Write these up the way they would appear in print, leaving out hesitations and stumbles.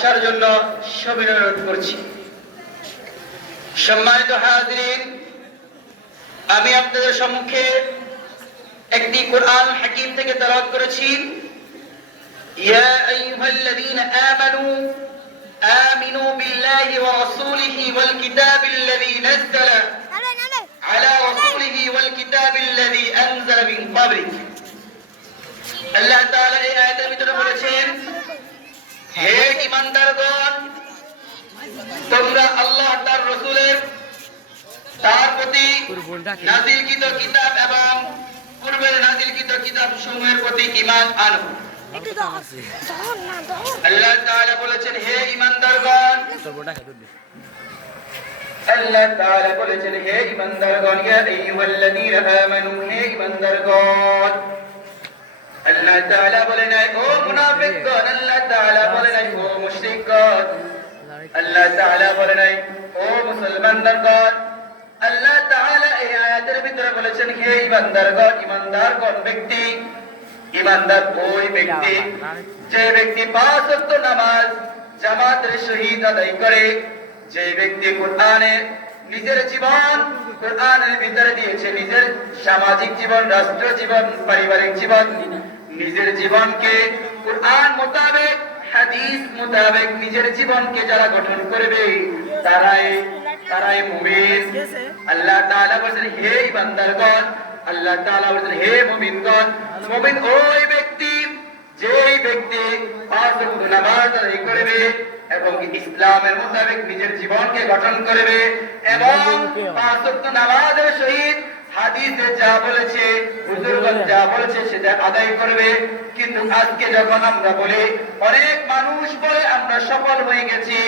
আসার জন্য সবিনয় অনুরোধ করছি। সম্মানিত হাজিরিন, আমি আপনাদের সম্মুখে একটি কোরআন হাকিম থেকে তেলাওয়াত করেছি। ইয়া আইয়ুহাল্লাযীনা আমানু آمنوا بالله ورسوله والكتاب الذي نزل على رسوله والكتاب الذي أنزل من قبله। আল্লাহ তাআলা এই আয়াতের ভিতরে বলেছেন, হে ঈমানদারগণ, তোমরা আল্লাহ তার রাসূলের তার প্রতি নাযিলকৃত কিতাব এবং পূর্বের নাযিলকৃত কিতাব সমূহের প্রতি ঈমান আনো। আল্লাহ তাআলা বলেছেন, হে ঈমানদারগণ, আল্লাহ তাআলা বলেছেন, হে ঈমানদারগণ, ইয়া আইয়ুহাল্লাযীনা আমানু, হে ঈমানদারগণ। আল্লাহ তাআলা বলেন, ও মুনাফিকগণ। আল্লাহ তাআলা বলেন, ও মুশরিকগণ। আল্লাহ তাআলা বলেন, ও মুসলমানগণ। আল্লাহ তাআলা এই আয়াতের ভিতরে বলেছেন, হে ঈমানদারগণ। ঈমানদারগণ ব্যক্তি, ঈমানদার ওই ব্যক্তি যে ব্যক্তি 5 ওয়াক্ত নামাজ জামাতের সহিত আদায় করে, যে ব্যক্তি কোরআনে নিজের জীবন কোরআনের ভিতরে দিয়েছে, নিজের সামাজিক জীবন, রাষ্ট্র জীবন, পারিবারিক জীবন, নিজের জীবনকে কোরআন মোতাবেক, হাদিস মোতাবেক নিজের জীবনকে যারা গঠন করবে তারাই মুমিন। আল্লাহ তাআলা বলেন, হে ঈমানদারগণ। আল্লাহ তাআলা বলেন, হে মুমিনগণ। মুমিন ওই ব্যক্তি যেই ব্যক্তি 5 ওয়াক্ত নামাজ আদায় করবে এবং ইসলামের মোতাবেক নিজের জীবনকে গঠন করবে এবং 5 ওয়াক্ত নামাজের সহিত হাদিসে যা বলেছে, হুজুরগণ যা বলেছে সেটা আদায় করবে। কিন্তু আজকে যখন আমরা বলি, অনেক মানুষ বলে আমরা সফল হয়ে গেছি,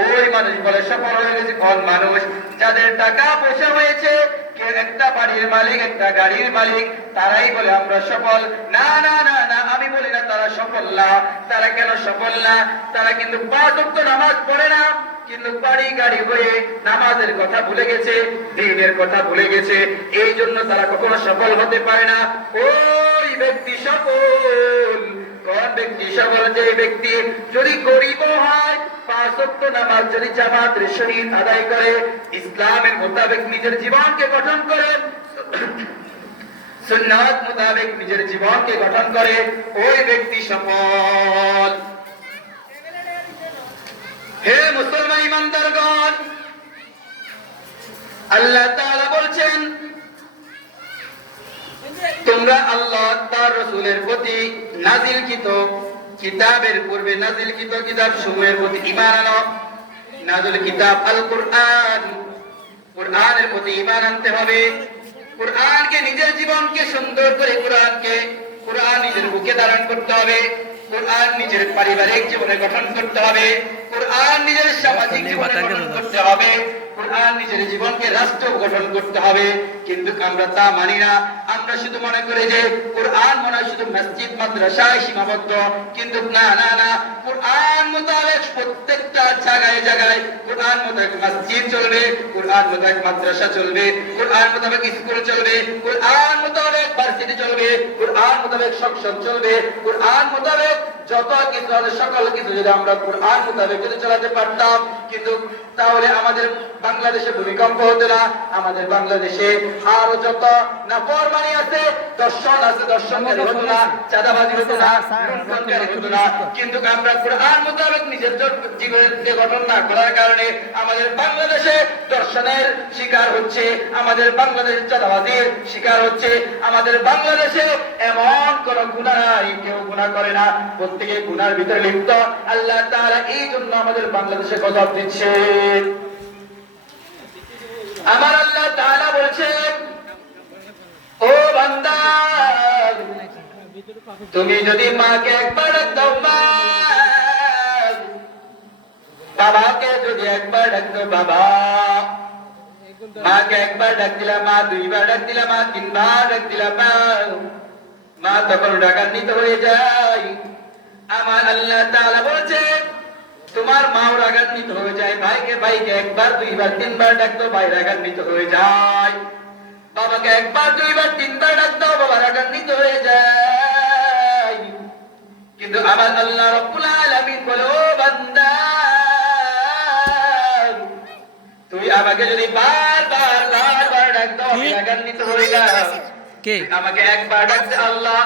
ওই মানুষ বলে সফল হয়ে গেছে কোন মানুষ? যাদের টাকা পয়সা হয়েছে, কেউ একটা বাড়ির মালিক, একটা গাড়ির মালিক, তারাই বলে আমরা সফল। না না না না, আমি বলি না তারা সফল না। তারা কেন সফল না? তারা কিন্তু 5 ওয়াক্ত নামাজ পড়ে না, কিন্তু বাড়ি গাড়ি হয়ে নামাজের কথা ভুলে গেছে, দ্বীনের কথা ভুলে গেছে। এই জন্য তারা কখনো সফল হতে পারে না। ওই ব্যক্তি সফল। কোন ব্যক্তি সফল? যে ব্যক্তি যদি গরিব হয়, 5 ওয়াক্ত নামাজ যদি জামাতের সহিত আদায় করে, ইসলামের মোতাবেক নিজের জীবনকে গঠন করে, সুন্নাত মোতাবেক নিজের জীবনকে গঠন করে, ওই ব্যক্তি সফল। হে মুসলমান ঈমানদারগণ, আল্লাহ তাআলা বলছেন, তোমরা আল্লাহ তার রাসূলের প্রতি নাযিলকৃত কিতাবের পূর্বে নাযিলকৃত কিতাব সমূহের প্রতি ঈমান আনো। নাযিল কিতাব আল কুরআন, কুরআনের প্রতি ঈমান আনতে হবে। কুরআনকে নিজের জীবনকে সুন্দর করে কুরআন নিজের বুকে ধারণ করতে হবে। কুরআন নিজের পারিবারিক জীবনে গঠন করতে হবে। কুরআন নিজের সামাজিক জীবনে গঠন করতে হবে। কুরআন নিজের জীবনকে রাষ্ট্র গঠন করতে হবে। কিন্তু আমরা তা মানি না। আমরা শুধু মনে করি যে কুরআন মনে হয় শুধু মসজিদ মাদ্রাসায় সীমাবদ্ধ। কিন্তু না না না, কুরআন মোতাবেক প্রত্যেকটা জায়গায় জায়গায় কুরআন মোতাবেক মসজিদ চলবে, কুরআন মোতাবেক মাদ্রাসা চলবে, কুরআন মোতাবেক স্কুল চলবে, কুরআন মোতাবেক ভার্সিটি চলবে, কুরআন মোতাবেক সংসদ চলবে, কুরআন মোতাবেক যত কিছু আছে সকল কিছু যদি আমরা কুরআন মোতাবেক যদি চালাতে পারতাম, কিন্তু তাহলে আমাদের বাংলাদেশে ভূমিকম্প হতো না। আমাদের বাংলাদেশে আরো যত নাফরমানি আছে, দর্শন আছে, দর্শনকারী হতো না, চাঁদাবাজি হতো না, লুণ্ঠনকারী হতো না। কিন্তু আমরা কুরআন মোতাবেক নিজের জীবনকে গঠন না করার কারণে আমাদের বাংলাদেশে দর্শনের শিকার হচ্ছে, আমাদের বাংলাদেশ চাঁদাবাজির শিকার হচ্ছে। আমাদের বাংলাদেশে এমন কোন গুনাহ নাই, কেউ গুনাহ করে না, প্রত্যেকে গুনার ভিতরে লিপ্ত। আল্লাহ তাআলা এই জন্য আমাদের বাংলাদেশে গজব দিচ্ছে। আমার আল্লাহ তাআলা বলছেন, ও বান্দা, তুমি যদি মাকে একবার দাও, বাবাকে যদি একবার ডাক দাও, বাবা, মাকে একবার ডাক দিলা মা, 2 বার ডাক দিলা মা, 3 বার ডাক দিলা মা, তখন রাগান্বিত হয়ে যায়। আমার আল্লাহ তাআলা বলছেন, তোমার মাও রাগান্বিত হয়ে যায়। ভাইকে একবার 2 বার 3 বার ডাক দাও, ভাই রাগান্বিত হয়ে যায়। বাবাকে একবার 2 বার 3 বার ডাক দাও, বাবা রাগান্বিত হয়ে যায়। কিন্তু আমার আল্লাহ রাব্বুল আলামিন বলে, ও বান্দা, আমাকে যদি বারবার ডাকতো আমি রাগান্বিত হইলাম। কে? আমাকে একবার ডাকছে আল্লাহ